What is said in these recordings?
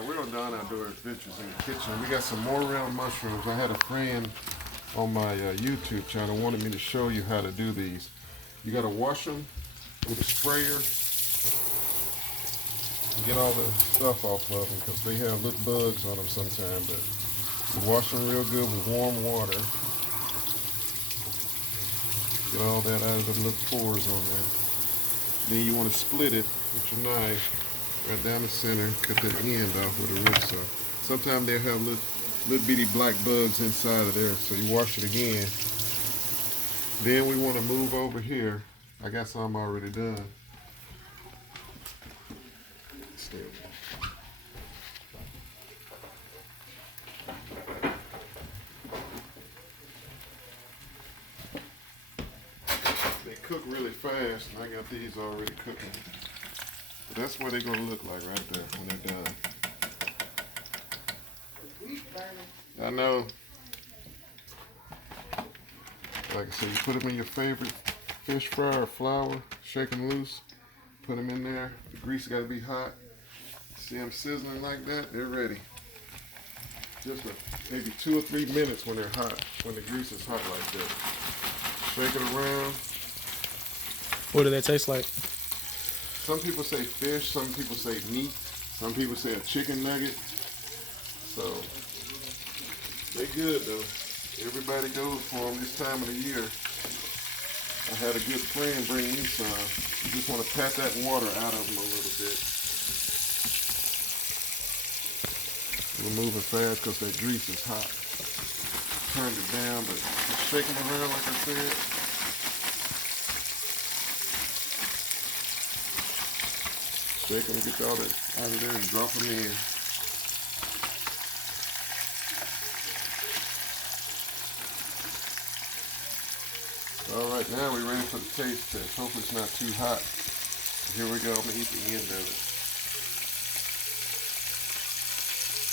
We're on Don Outdoor Adventures in the kitchen. We got some Morel mushrooms. I had a friend on my YouTube channel wanted me to show you how to do these. You got to wash them with a sprayer. Get all the stuff off of them because they have little bugs on them sometimes. But you wash them real good with warm water. Get all that out of the little pores on there. Then you want to split it with your knife right down the center. Cut that end off with a rip saw. Sometimes they'll have little bitty black bugs inside of there, so you wash it again. Then we want to move over here. I got some already done. They cook really fast, and I got these already cooking. But that's what they're going to look like right there when they're done. I know. Like I said, you put them in your favorite fish fry or flour, shake them loose, put them in there. The grease got to be hot. See them sizzling like that? They're ready. Just maybe 2 or 3 minutes when they're hot, when the grease is hot like that. Shake it around. What do they taste like? Some people say fish, some people say meat, some people say a chicken nugget. So, they good though. Everybody goes for them this time of the year. I had a good friend bring me some. You just want to pat that water out of them a little bit. We're moving fast because that grease is hot. Turned it down, but just shaking around like I said. Shake them, get all that out of there and drop them in. All right, now we're ready for the taste test. Hopefully it's not too hot. Here we go, I'm gonna eat the end of it.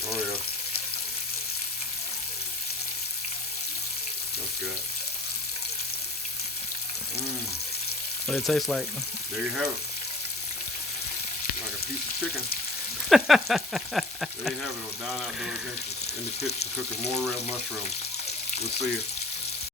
Morel. That's good. What it tastes like? There you have it. Like a piece of chicken. There you have it on Don Outdoor Adventures in the kitchen cooking Morel mushrooms. We'll see you.